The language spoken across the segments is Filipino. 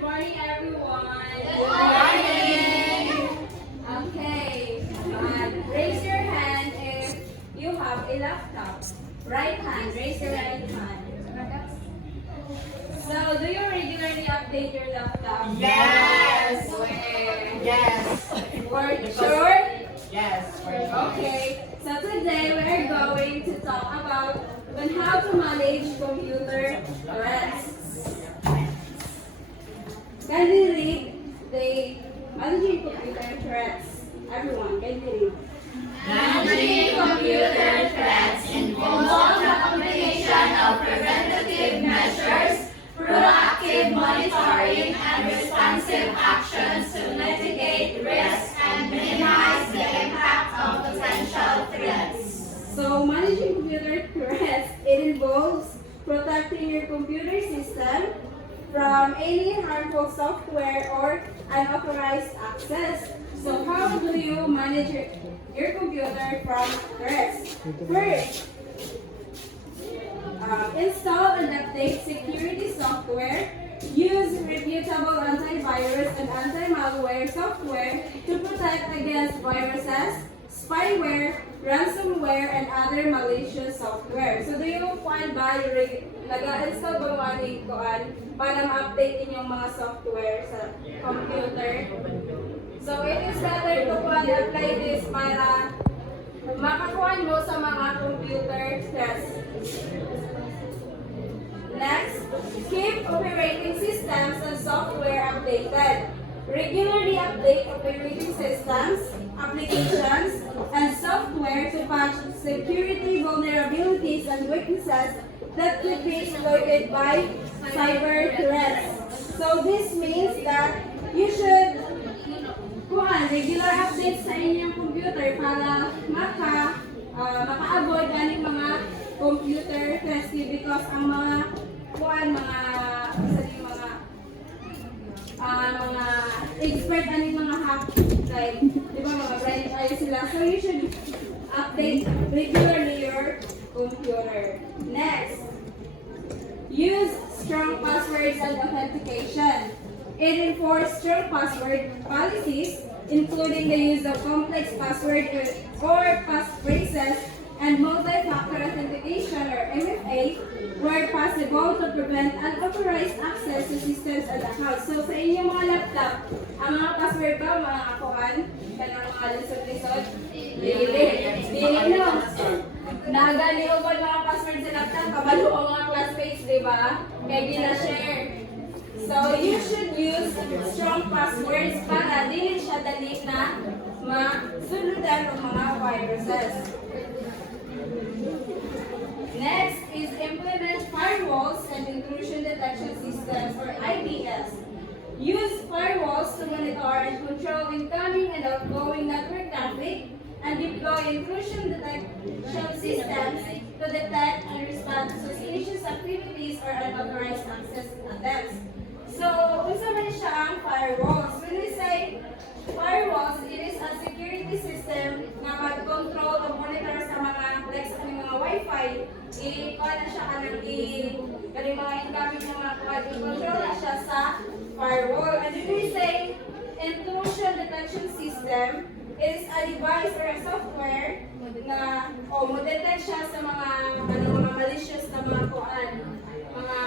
Good morning, everyone. Good morning. Okay, raise your hand if you have a laptop. Right hand, raise your right hand. So, do you regularly update your laptop? Yes. Where? Yes. For sure? Yes. Okay, so today we are going to talk about on how to manage computer threats. Can we read the managing computer threats? Everyone, can we read? Managing computer threats involves the application of preventative measures, proactive monitoring, and responsive actions to mitigate risks and minimize the impact of potential threats. So, managing computer threats, it involves protecting your computer system from any harmful software or unauthorized access. So, how do you manage your computer from threats? First, install and update security software. Use reputable antivirus and anti-malware software to protect against viruses, spyware, ransomware, and other malicious software. So, do you kuan ba nag-install ba mo aning kuan para ma-update inyong mga software sa computer? So, it is better to kuan apply this para makakuha mo sa mga computer tests. Next, keep operating systems and software updated. Regularly update operating systems, applications, and software to patch security vulnerabilities and weaknesses that could be exploited by cyber threats. So this means that you should regular updates sa inyong computer para maka-avoid ganing mga computer rescue because ang mga mga expert aning mga hack like di ba mga bright eye sila, so you should update regularly your computer. Next, use strong passwords and authentication. It enforces strong password policies, including the use of complex password or passphrases and multi-factor authentication or MFA where possible to prevent unauthorized access to systems and accounts. So sa inyong mga laptop, ang mga password ba, mga akuan, kanang mga lisod-lisod? Dili no. Naganiho ba mga password sa laptop? Kabalo ang mga classmates, di ba? Kaya gina-share. So you should use strong passwords para dili siya dali na masuludan ng mga viruses. Next is implement firewalls and intrusion detection systems or IDS. Use firewalls to monitor and control incoming and outgoing network traffic and deploy intrusion detection systems to detect and respond to suspicious activities or unauthorized access attempts. So, unsa man siya ang firewalls? When we say firewalls, it is a security system na mag-control o monitor sa mga like sa mga Wi-Fi. I-kuha na siya kanang mga incoming ng mga kuha. I-control na siya sa firewall. And when we say intrusion detection system, it is a device or a software na mo-detect siya sa mga mga malicious na mga kuan, mga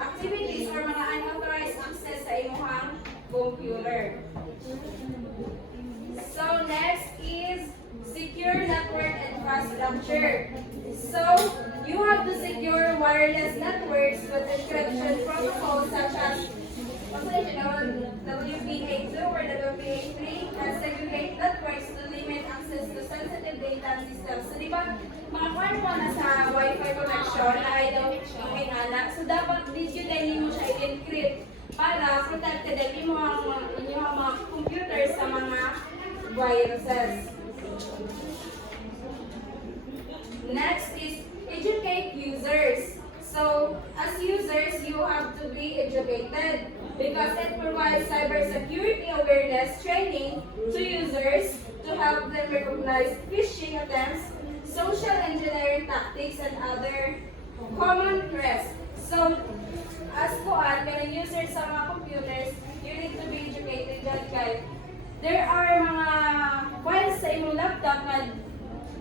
activities or mga unauthorized access sa inyong computer. So next is secure network infrastructure. So you have to secure wireless networks with encryption protocols such as WPA2 or WPA3 and segregate networks to limit access to sensitive data systems. So di ba mga kwan mo na sa Wi-Fi connection na ay daw may anak. So dapat dito dahil mo siya i-encrypt para protected ang inyong mga computer sa mga viruses. Next is educate users. So, as users, you have to be educated because it provides cybersecurity awareness training to users to help them recognize phishing attempts, social engineering tactics, and other common threats. So, as kuan kanang user sa laptop na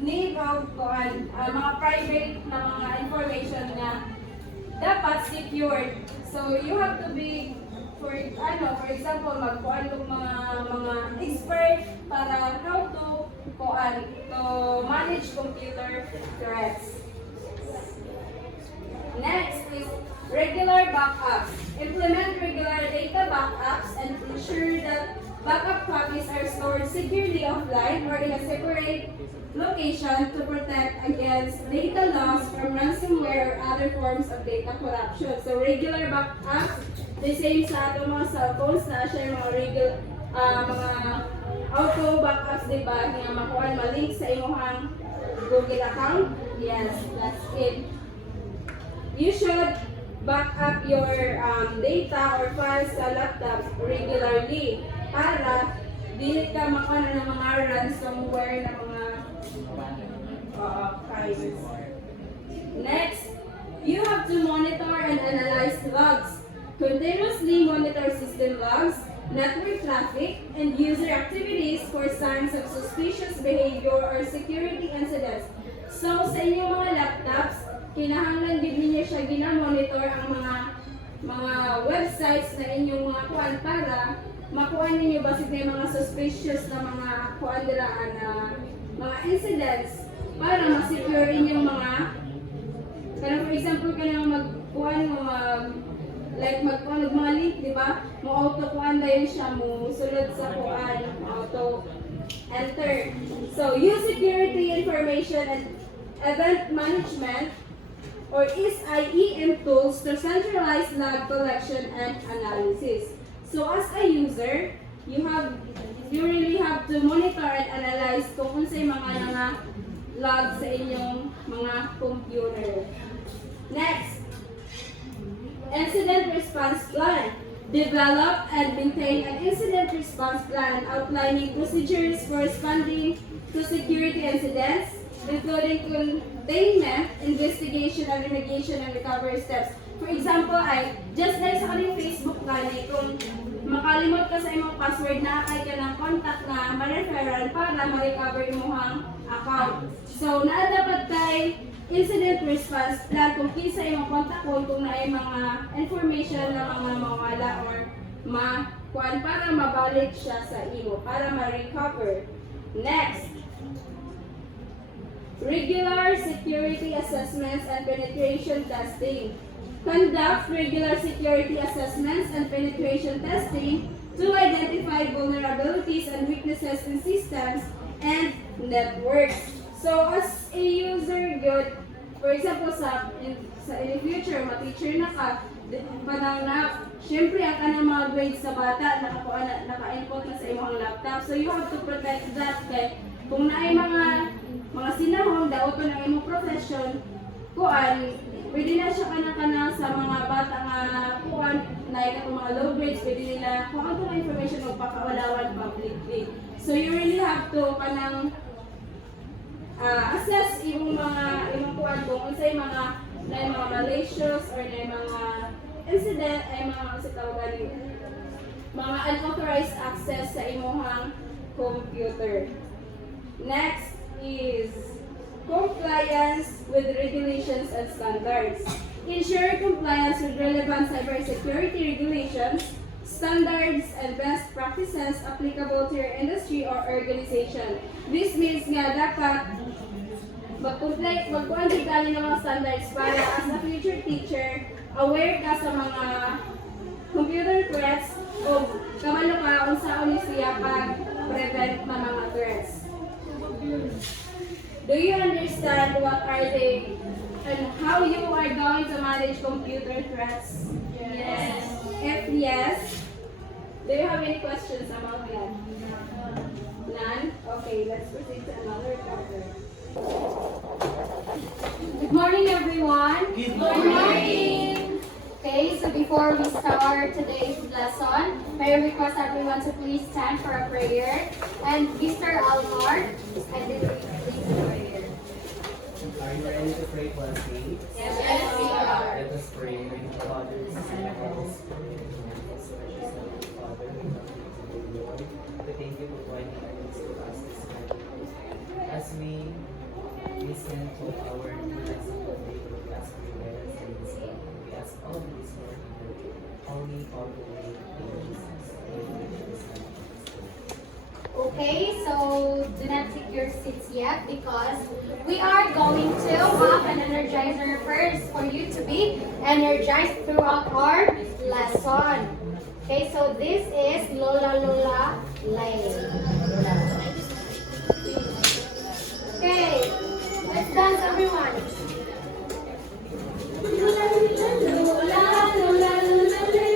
need of mga private na mga information na dapat secured. So you have to be for example magkuan ng mga expert para how to manage computer threats. Next is regular backups. Implement regular data backups and ensure that backup copies are stored securely offline or in a separate location to protect against data loss from ransomware or other forms of data corruption. So regular backups, the same sa atong mga cellphones na siya yung mga auto backups, di ba? Nga makuha malink sa inyong Google account. Yes, that's it. You should back up your data or files sa laptop regularly para dili ka makuha ng mga ransomware na mga files. Next, you have to monitor and analyze logs. Continuously monitor system logs, network traffic, and user activities for signs of suspicious behavior or security incidents. So, sa inyong mga laptops, kinahanglan din ninyo siya gina-monitor ang mga websites na inyong mga kuan para makuha ninyo basig na yung mga suspicious na mga kuan nila na mga incidents para ma-secure inyong mga for example kanang magkuan mo magkuan ng mga link, di ba? Mo auto kuan dayon siya mo sulod sa kuan, auto enter. So, use security information and event management or SIEM tools to centralize log collection and analysis. So as a user, you really have to monitor and analyze kung unsay mga log sa inyong mga computer. Next, incident response plan. Develop and maintain an incident response plan outlining procedures for responding to security incidents, including containment, investigation, and remediation and recovery steps. For example, just like sa kaning Facebook gani, kung makalimot ka sa imong password na kay ka ng contact na ma-referral para ma-recover imong account. So, dapat kay incident response plan kung kinsa imong contact kung naay mga information na mga mawala or kuan para mabalik siya sa imo, para ma-recover. Next, regular security assessments and penetration testing. Conduct regular security assessments and penetration testing to identify vulnerabilities and weaknesses in systems and networks. So, as a user, good, for example, in the future, ma-teacher na ka, syempre, ang kanang mga grades sa bata, naka-input na sa imong laptop. So, you have to protect that. Kaya, kung naay mga sinahong, daoto ng imong profession, pwede na siya kana sa mga bata nga naay ka mga low grades, pwede nila kung ano ang information magpakawalawan publicly. So you really have to assess imong kung unsay mga malicious or mga incident ay mga unauthorized access sa imong computer. Next is compliance with regulations and standards. Ensure compliance with relevant cybersecurity regulations, standards, and best practices applicable to your industry or organization. This means nga dapat magkuhan din ng mga standards para as a future teacher, aware ka sa mga computer threats o kamalo ka kung saan siya pag-prevent ng mga threats. Do you understand what are they and how you are going to manage computer threats? Yes. If yes, do you have any questions about that? None? Okay, let's proceed to another chapter. Good morning, everyone. Good morning. Okay, so before we start today's lesson, may I request everyone to please stand for a prayer. And Mr. Alvar, I did please prayer. Are you ready to pray for us, please? Yes, we are. Let us pray. In the Father, the Son, and the Holy Spirit. Father, we thank you for providing us to us this morning. and to our next update, we ask for your guidance and wisdom. We ask all of these for only powerful name in Jesus. Amen. Okay, so do not take your seats yet because we are going to have an energizer first for you to be energized throughout our lesson. Okay, so this is Lola Lola Lay. Okay, let's dance everyone. Lola Lola Lola Lola Lola Lola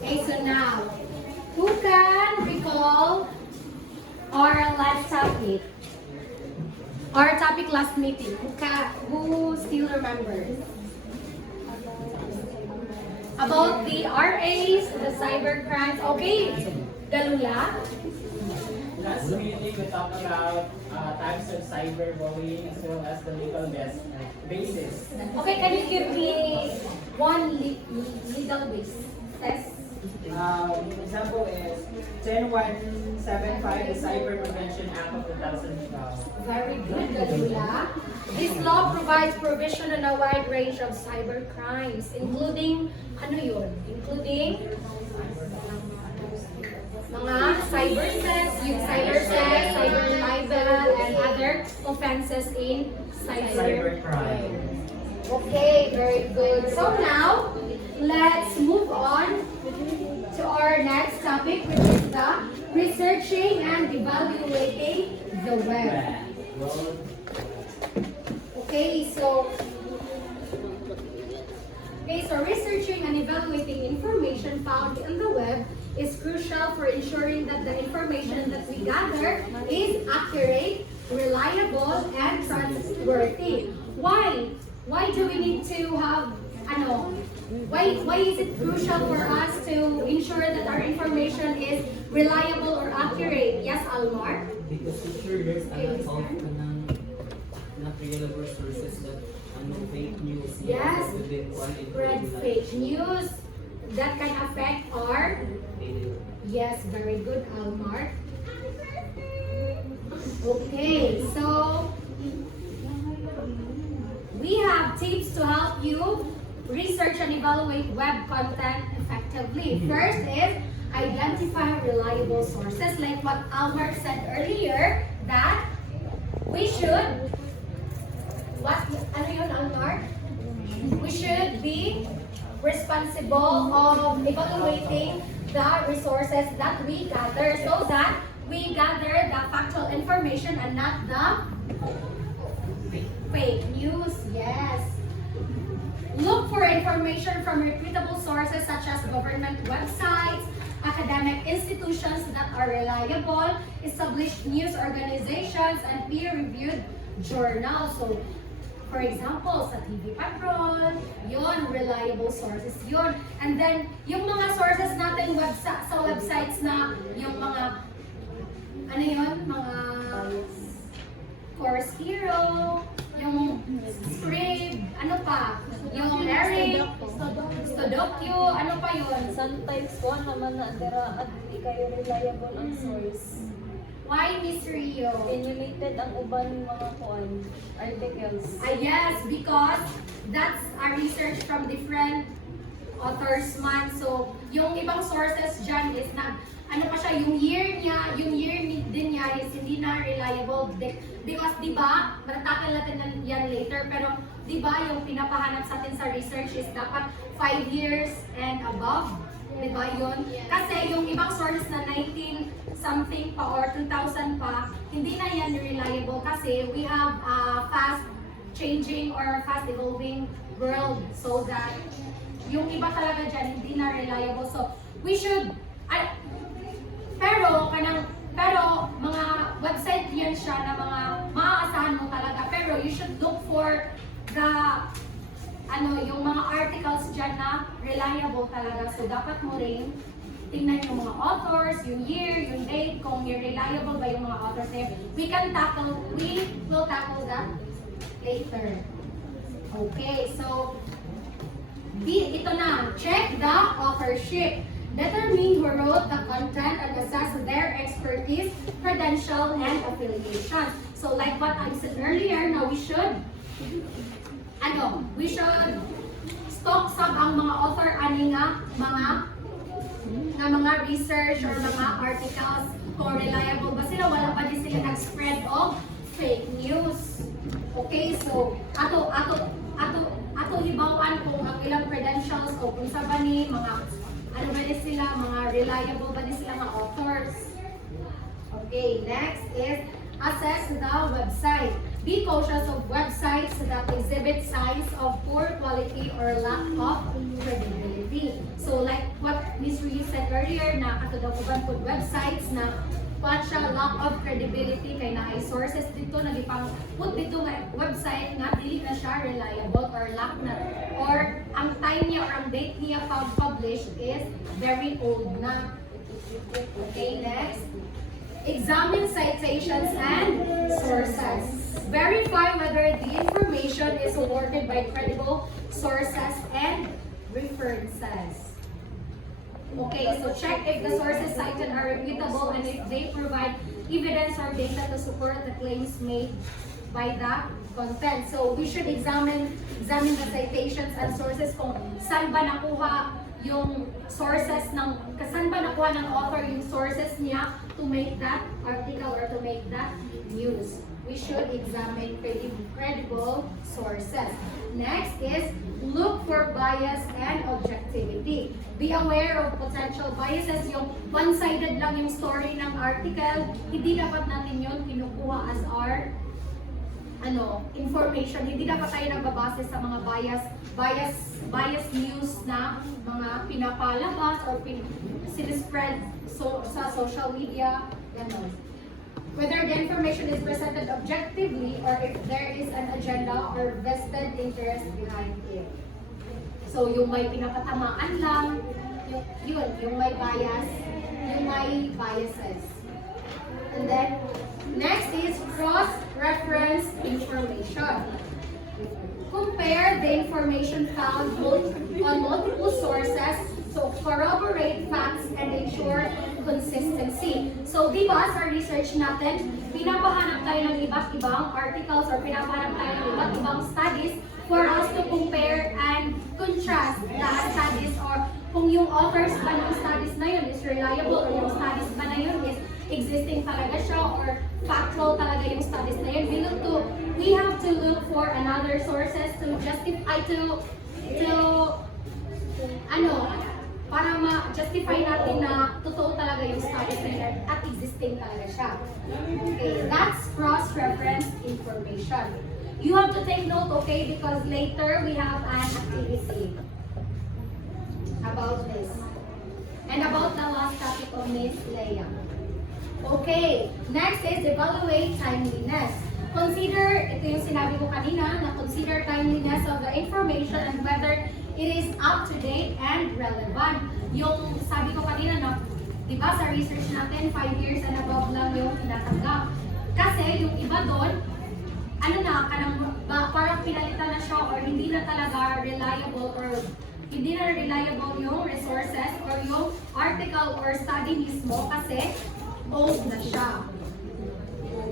Okay, so now, who can recall our last topic? Our topic last meeting. Who still remembers? About the RAs, the cyber crimes. Okay, Galula. Last meeting, we talked about types of cyberbullying as well as the legal basis. Okay, can you give me one legal base test? Example is 10175, the Cyber Prevention Act of 2012. Very good, Galula. This law provides provision on a wide range of cyber crimes, including, ano yun? Including mga cyber sex, cyber libel, and other offenses in Cybercrime. Okay, very good. So now, let's move on to our next topic, which is the researching and evaluating the web. Okay, so researching and evaluating information found in the web is crucial for ensuring that the information that we gather is accurate, reliable, and trustworthy. Why? Why do we need to have why is it crucial for us to ensure that our information is reliable or accurate? Yes, Almar? Because for sure there's a lot of not reliable sources that fake news. Yes, Within one spread fake news that can affect our. Yes, very good, Almar. Okay, so we have tips to help you research and evaluate web content effectively. First is identify reliable sources, like what Almar said earlier, that we should, ano yun, Almar? We should be responsible of evaluating the resources that we gather so that we gather the factual information and not the fake news. Yes. Look for information from reputable sources such as government websites, academic institutions that are reliable, established news organizations, and peer-reviewed journals. So, For example, sa TV Patrol, yun, reliable sources yun. And then, yung mga sources natin sa websites na yung mga, ano yun, mga Course Hero, yung Scribe, ano pa, yung Eric, Studokyo, ano pa yun? Sometimes kuha naman na dira at di kayo reliable ang source. Why, Miss Rio? Limited ang uban mga kuan articles. Yes, because that's a research from different authors man. So, yung ibang sources dyan is na, ano pa siya, yung year din niya is hindi na reliable. Because, di ba, matatakal natin yan later, pero di ba, yung pinapahanap sa atin sa research is dapat 5 years and above. Di ba yun? Kasi yung ibang sources na 19 something pa or 2000 pa, hindi na yan reliable kasi we have a fast changing or fast evolving world, so that yung iba talaga dyan hindi na reliable. So we should, pero mga website yan siya na mga maaasahan mo talaga, pero you should look for the yung mga articles dyan na reliable talaga. So dapat mo rin tingnan yung mga authors, yung year, yung date, kung reliable ba yung mga authors na yun. We will tackle that later. Okay, so ito na. Check the authorship. Determine who wrote the content and assess their expertise, credential, and affiliation. So like what I said earlier, now we should stock sab ang mga author ani nga mga research or mga articles, kung reliable ba sila, wala pa din sila nag-spread of fake news. Okay, so ato hibawan kung ang ilang credentials o kung sa bani mga ano ba din sila, mga reliable ba din sila mga authors. Okay, next is assess the website. Be cautious of websites that exhibit signs of poor quality or lack of credibility. So like what Ms. Ryu said earlier, na katudakuban po websites na what siya lack of credibility kay na ay sources dito nagipang put dito nga website nga dili na siya reliable or lack na or ang time niya or ang date niya pag-publish is very old na. Okay, next. Examine citations and sources. Verify whether the information is awarded by credible sources and references. Okay, so check if the sources cited are reputable and if they provide evidence or data to support the claims made by the content. So we should examine the citations and sources kung saan ba nakuha yung sources saan ba nakuha ng author yung sources niya to make that article or to make that news. We should examine credible sources. Next is look for bias and objectivity. Be aware of potential biases. Yung one-sided lang yung story ng article, hindi dapat natin yun kinukuha as our information. Hindi dapat tayo nagbabase sa mga bias news na mga pinapalabas or sinispread sa social media, ganon. Whether the information is presented objectively or if there is an agenda or vested interest behind it. So yung may pinapatamaan lang, yung may bias, yung may biases. And then, next is cross-reference information. Compare the information found on multiple sources to corroborate facts and ensure consistency. So, di ba sa research natin, pinapahanap tayo ng iba't ibang articles or pinapahanap tayo ng iba't ibang studies for us to compare and contrast the studies or kung yung authors ba ng studies na yun is reliable or yung studies ba na yun is existing talaga siya or factual talaga yung studies na yun. We have to look for another sources to justify para ma-justify natin na totoo talaga yung studies na yun at existing talaga siya. Okay, that's cross-reference information. You have to take note, okay, because later we have an activity about this. And about the last topic of Miss Leia. Okay, next is evaluate timeliness. consider, ito yung sinabi ko kanina, na consider timeliness of the information and whether it is up to date and relevant. Yung sabi ko kanina na, di ba sa research natin, 5 years and above lang yung tinatanggap. Kasi yung iba doon, ano na, parang pinalitan na siya or hindi na talaga reliable or hindi na reliable yung resources or yung article or study mismo kasi old na siya.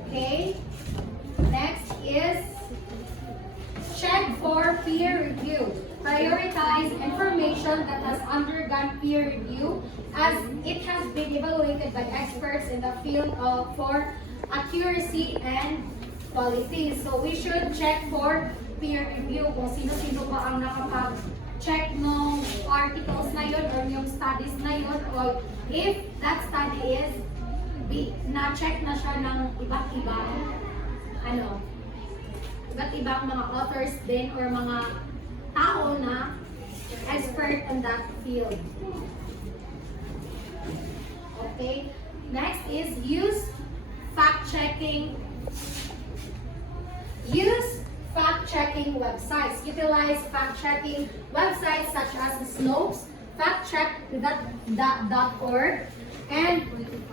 Okay? Next is check for peer review. Prioritize information that has undergone peer review as it has been evaluated by experts in the field for accuracy and quality. So we should check for peer review kung sino-sino ba ang nakapag-check ng articles na yun or yung studies na yun or if that study is na-check na siya ng iba't ibang iba't ibang mga authors din or mga tao na expert on that field. Okay, next is use fact-checking websites. Utilize fact-checking websites such as Snopes, factcheck.org, and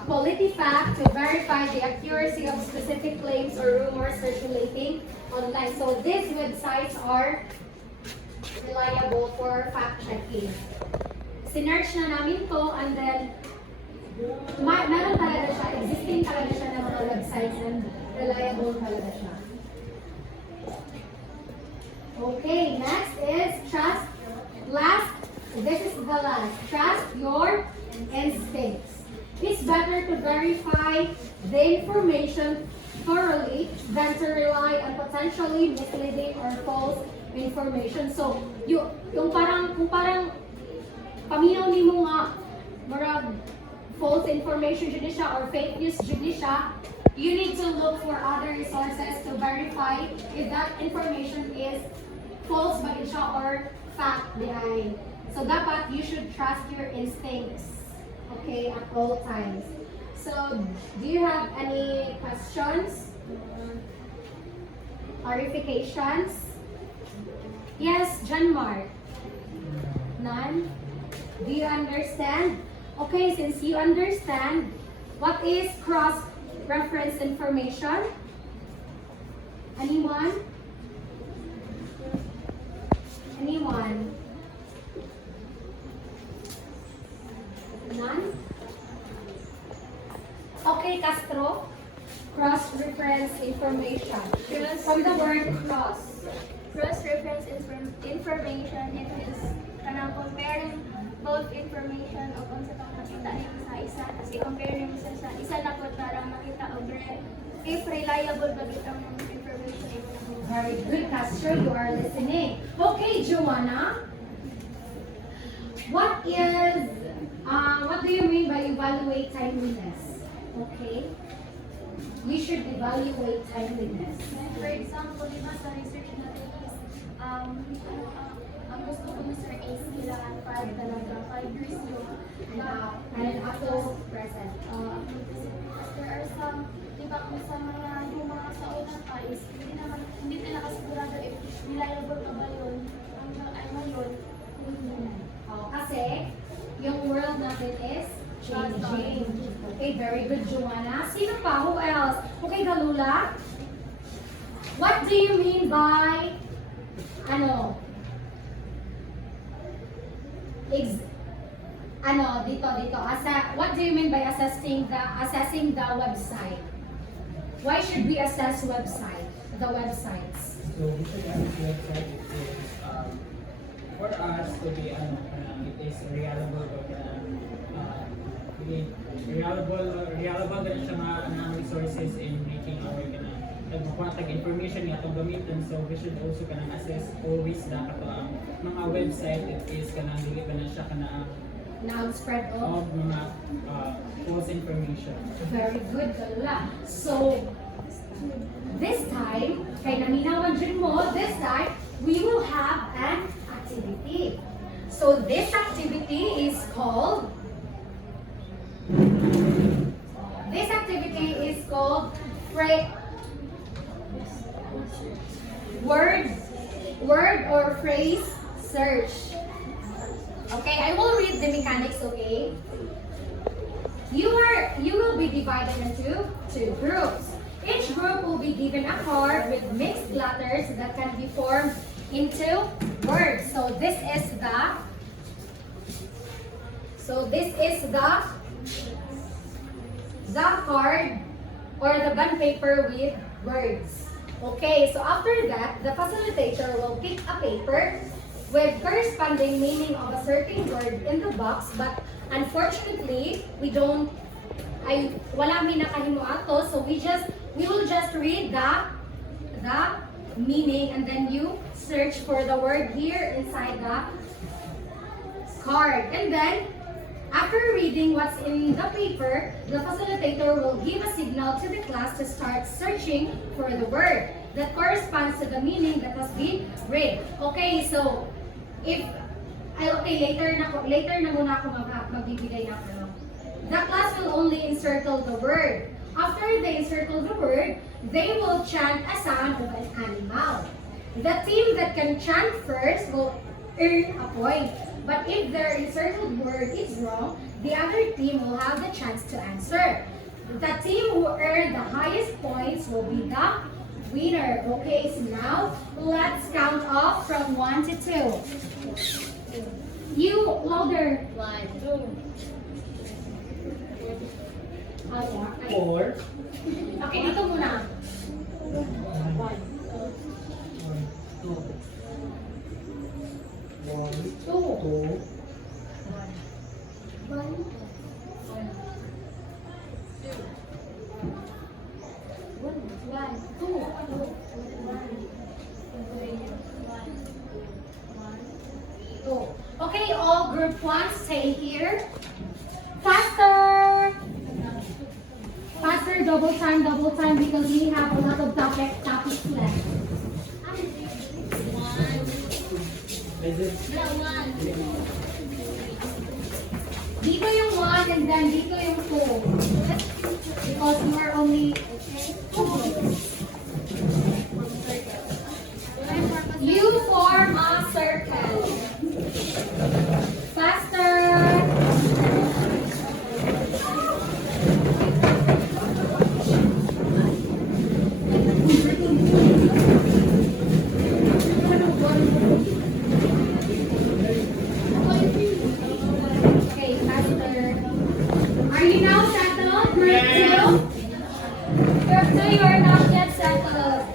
PolitiFact to verify the accuracy of specific claims or rumors circulating online. So these websites are reliable for fact-checking. Sinearch na namin to and then meron talaga siya, existing talaga siya ng mga websites and reliable talaga siya. Okay, next is trust. This is the last. Trust your instincts. It's better to verify the information thoroughly than to rely on potentially misleading or false information. So, kung parang paminaw ni mo nga marag false information dyan siya or fake news dyan siya, you need to look for other resources to verify if that information is false ba siya or fact behind. So, dapat you should trust your instincts, okay, at all times. So, do you have any questions? Clarifications? Yes, John Mark. None? Do you understand? Okay, since you understand, what is cross-reference information? Anyone? Anyone? None? Okay, Castro. Cross-reference information. From the word cross. Cross-reference information, it is comparing both information o kung sa makita niyo sa isa. Kasi compare niyo sa isa na po para makita if reliable ba itong information. Very good, Castro. You are listening. Okay, Joanna. What do you mean by evaluate timeliness? Okay. We should evaluate timeliness. For example, di ba sa research natin is, ang gusto ko na sir is kailangan 5 talaga, 5 years yung And up to present. there are some, di ba kung sa yung mga sa unang pa is, hindi nila kasigurado if reliable ka ba yun, ay ngayon, Kasi yung world natin is changing. Okay, very good, Joanna. Sino pa? Who else? Okay, Galula. What do you mean by what do you mean by assessing the website? Why should we assess the websites? So we should have a website is for us to be it is reliable reliable na siya mga resources in making our contact information nga itong gamitin. So we should also assess always na ang mga website it is dili ba na siya Now spread of mga false information. very good, Galula. So this time, kay naminawan dyan mo, this time, we will have an activity. So this activity is called word or phrase search. Okay, I will read the mechanics, okay? You will be divided into two groups. Each group will be given a card with mixed letters that can be formed into words. So this is the card or the bond paper with words. Okay, so after that, the facilitator will pick a paper with corresponding meaning of a certain word in the box, but unfortunately, wala mi nakahimo ato, so we will just read the meaning and then you search for the word here inside the card. And then, after reading what's in the paper, the facilitator will give a signal to the class to start searching for the word that corresponds to the meaning that has been read. Okay, so later na muna ako magbibigay na ako. The class will only encircle the word. After they encircle the word, they will chant a sound of an animal. The team that can chant first will earn a point. But if their encircled word is wrong, the other team will have the chance to answer. The team who earned the highest points will be the winner. Okay, so now let's count off from 1 to 2. You louder. 1, 2. Four. Okay, dito muna. Two. Two. Okay, all group 1 stay here. Faster! Faster, double time because we have a lot of topics left. Is it? Dito yung 1 and then dito yung 2. Because you are only 2 groups. You form a circle. Faster! Okay, faster. Are you now settled? Group 2? Group 2, you are not yet settled.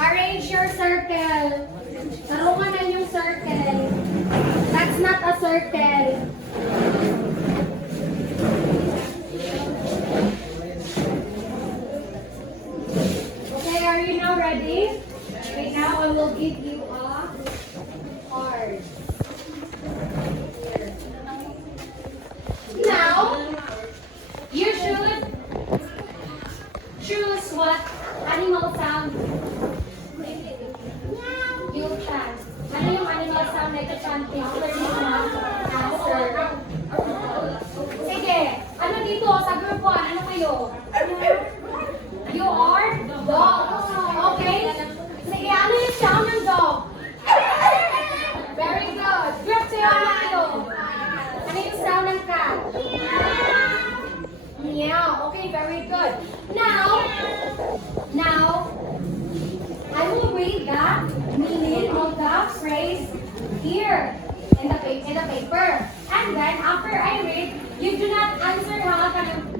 Arrange your circle. Tarungan na yung circle. That's not a circle. Okay, are you now ready? Right now, I will give you a card. Now, you should choose what animal sound you chant. Ano yung animal sound na ito-chanting? After you answer. Sige, ano dito sa group 1? Ano kayo? You are dogs. Okay? Sige, ano yung sound ng dog? Very good. Group 2, ano kayo? Ano yung sound ng cat? Meow. Okay, very good. Now, I will read the meaning of the phrase here in the paper. And then, after I read, you do not answer ha.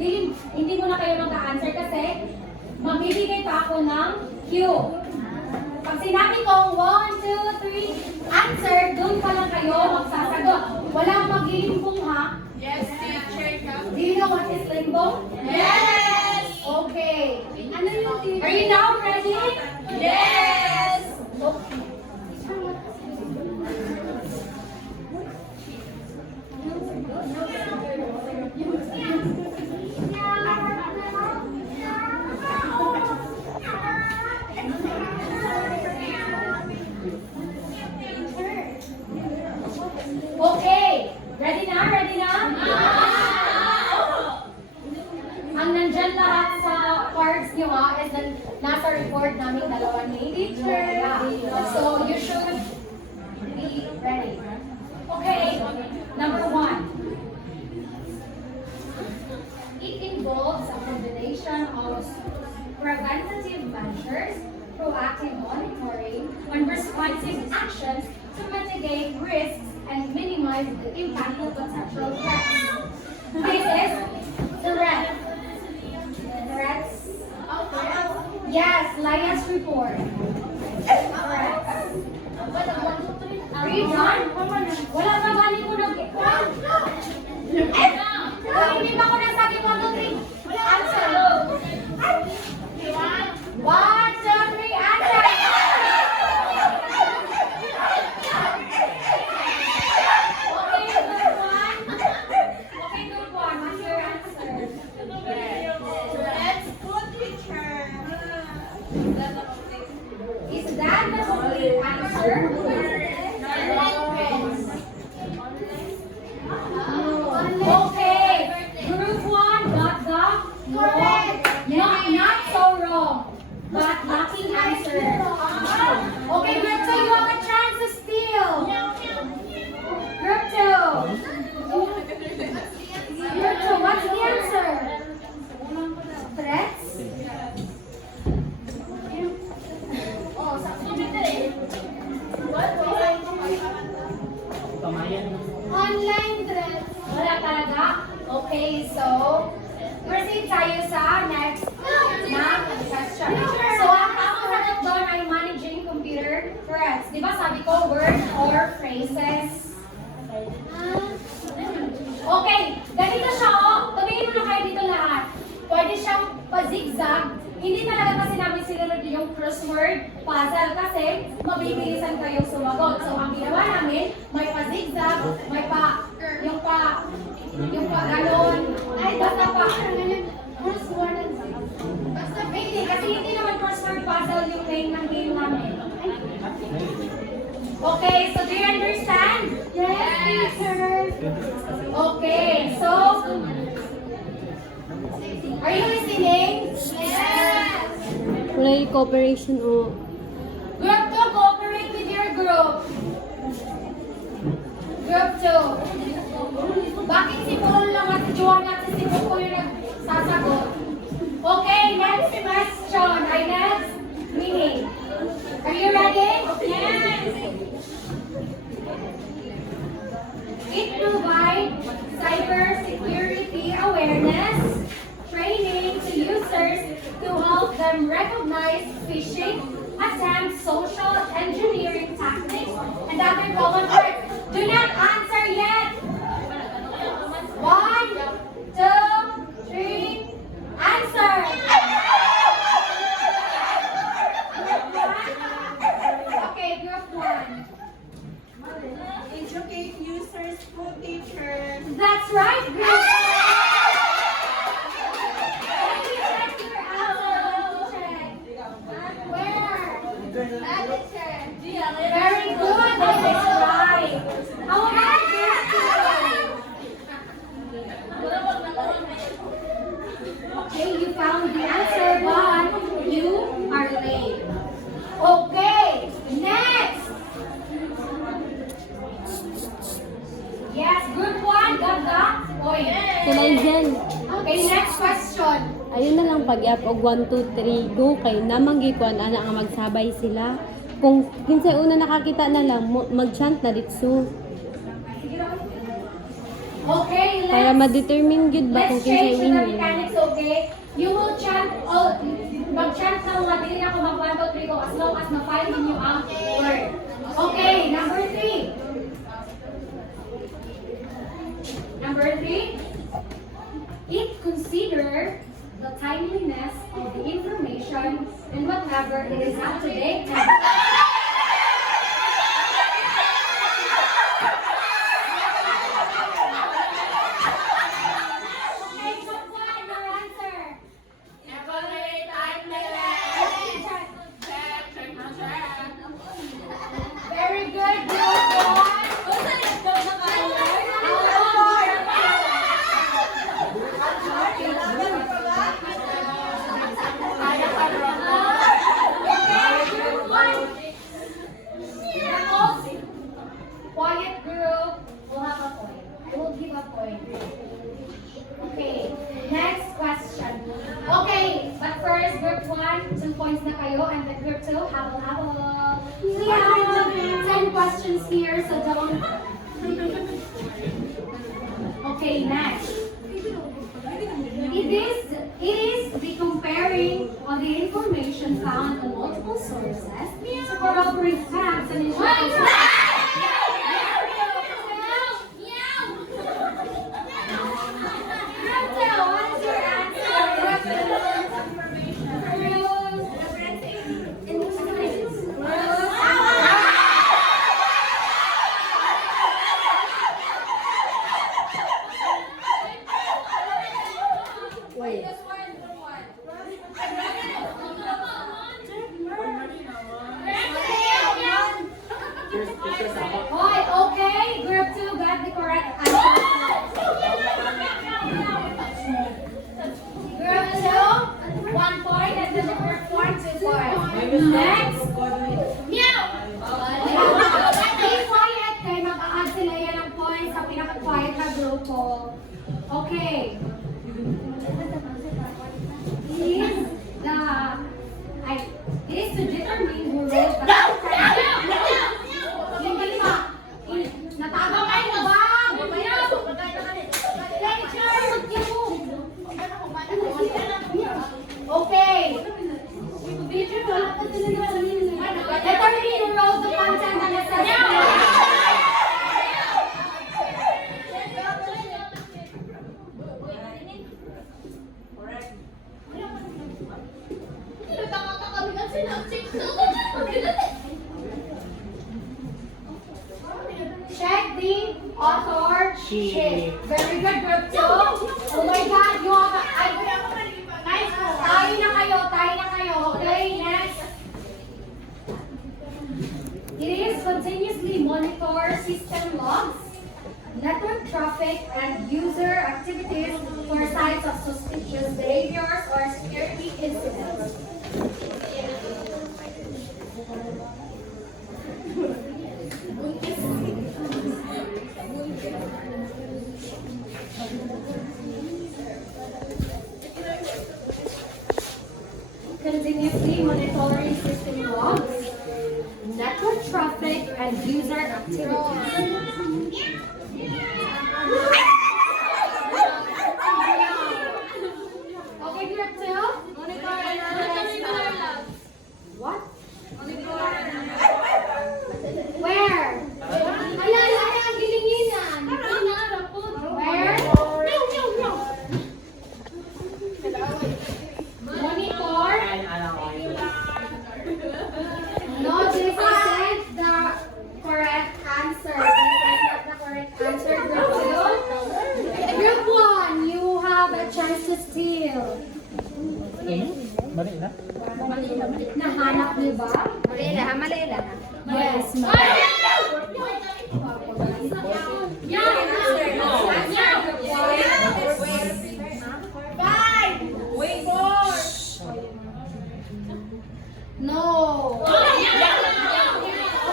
Hindi mo na kayo mag-answer kasi magbibigay pa ako ng cue. Pag sinabi kong 1, 2, 3, answer, doon pa lang kayo magsasagot. Walang maglilimbong ha. Yes, teacher. Do you know what is limbong? Yes! Okay. Ano yung teacher? Are you now ready? Yes! Okay. Okay. Ready na? Ready na? Ang nandyan lahat sa nyo ha, is na nasa report namin dalawa ni teacher. Yeah. So you should be ready. Okay, number 1. It involves a combination of preventative measures, proactive monitoring, and responsive actions to mitigate risks and minimize the impact of potential threats. This is threat. Threats. Yes, Lias report. Threats. Are you done? Wala pa galing ko nag... Hindi ba ako nasabi 1, 2, 3? Answer. 1, 2, 3, answer! Okay, good one. Okay, good one. What's your answer? Let's put teacher. Is that the complete answer? Okay, group 1 got the wrong. Not so wrong, but lacking answer. Okay, group 2, you have a chance to steal. Group 2. Group 2, what's the answer? Threats? Pamayan. Online threats. Wala talaga? Okay, so proceed tayo sa next na question. So, ang kamusagot doon ay managing computer threats. Di ba sabi ko, words or phrases? Okay, ganito siya, oh. Tumingin mo na kayo dito lahat. Pwede siyang pa-zigzag. Hindi talaga kasi namin sinunod yung crossword puzzle kasi mabibilisan kayong sumagot. So, ang ginawa namin, may pa-zigzag, may yung pa ganon. Ay, basta pa, crossword. Basta, hindi, kasi hindi naman crossword puzzle yung name ng game namin. Okay, so do you understand? Yes, teacher. Okay, so, are you listening? Yes. Wala yung cooperation o. Group 2, cooperate with your group. Group 2. Bakit si Paul lang at si Joanne at si Buko yung nagsasagot? Okay, next question. Ay, next meaning. Are you ready? Yes. It provides cybersecurity awareness training to users to help them recognize phishing attempts, social engineering tactics, and other common threats. Do not answer yet. 1, 2, 3, answer. Okay, group 1. Educate users through teachers. That's right, group 1. Very good, that is right. How about group 2? Okay, you found the answer, but you are late. Okay, next. Yes, group 1, got that? Oh, yes. Tulay dyan. Okay, next question. Ayun na lang pag-up og 1, 2, 3, go kay namang gikuan ana nga magsabay sila. Kung kinsay una nakakita na lang mag-chant na ditso. Okay, Para ma-determine gyud ba kung let's kinsay change the winner. mechanics, okay? You will chant, mag-chant na mga dili ako mag 1, 2, 3 go as long as ma-find ninyo ang word. Okay, number 3. Number 3, it consider the timeliness of the information and whatever it is up to date. Okay, someone, your answer. Very good, group 1. first, group 1, 2 points na kayo, and then group 2, habol-habol. We have 10 questions here, so don't... Okay, next. It is the comparing of the information found on multiple sources to corroborate facts and ensure... Wait. Hoy, okay, group 2 got the correct answer. Group 2, 1 point, and then the group 1, 2 points. Next. Stay quiet, kay mag-a-add sila yan ng points sa pinaka-quiet na grupo. Okay. It is to determine who wrote the Hindi pa. Natago kayo na ba? Okay. Determine who wrote the content and assessment. Check the authorship. Very good, group 2. Oh my God, you have nice. Tayo na kayo. Okay, next. It is continuously monitor system logs, network traffic, and user activities for signs of suspicious behaviors or security incidents. Continuously monitoring system logs, network traffic, and user activities. Okay, group 2. What? Where? Ang gilinginan. Where? Monitor. No, this isn't the correct answer. This is not the correct answer, group 2. Group 1, you have a chance to steal. Mali na? Nahanap niyo ba? Mali lang. Yes, ma'am. Yeah, No.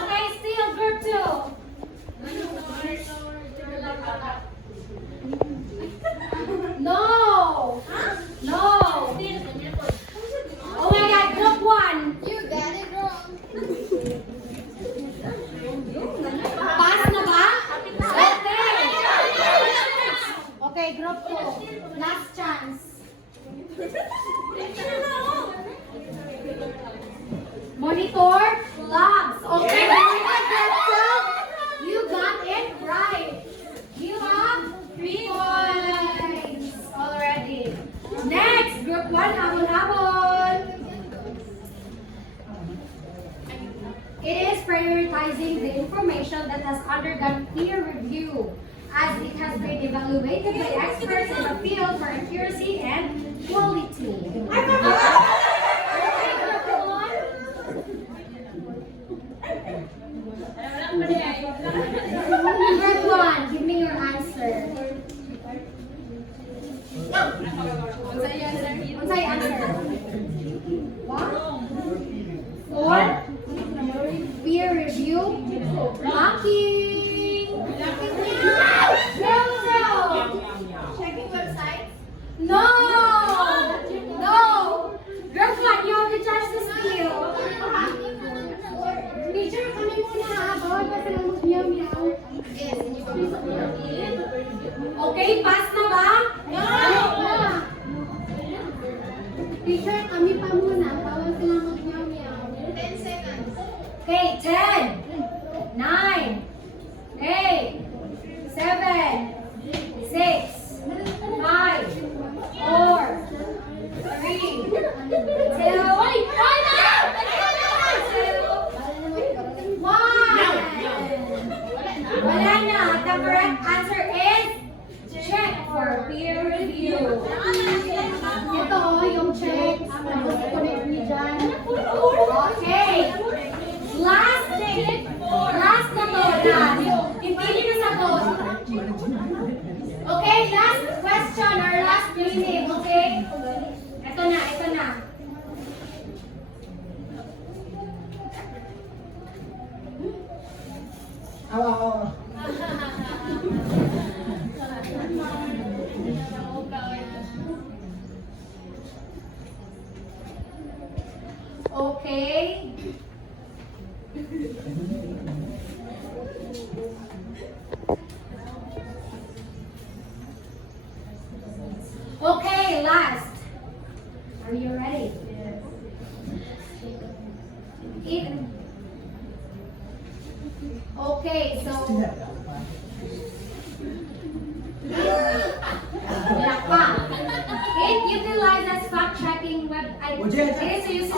Okay, still group 2. No. No. Oh my God, group 1. You got it wrong. Pass na ba? Okay, group 2. Last chance. Monitor logs. Okay, very good, group 2. You got it right. You have 3 points already. Next, group 1, habol-habol. It is prioritizing the information that has undergone peer review, as it has been evaluated by experts in the field for accuracy and quality. Okay, group 1. Group 1, give me your answer. Unsay answer? What? Or peer review? Mocking. Checking websites. No. No. Okay. Okay, last. Are you ready? Okay, so it utilizes fact-checking web. It uses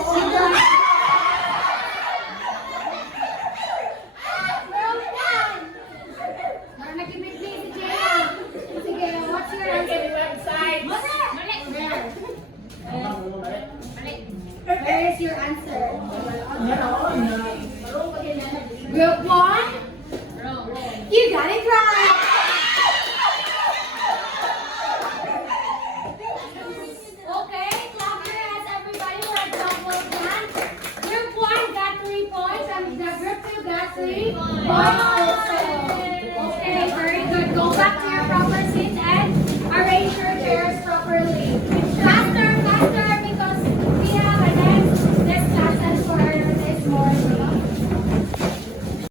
Nakikipit-play si Jaya. Sige, what's your answer? Where is your answer? Group 1.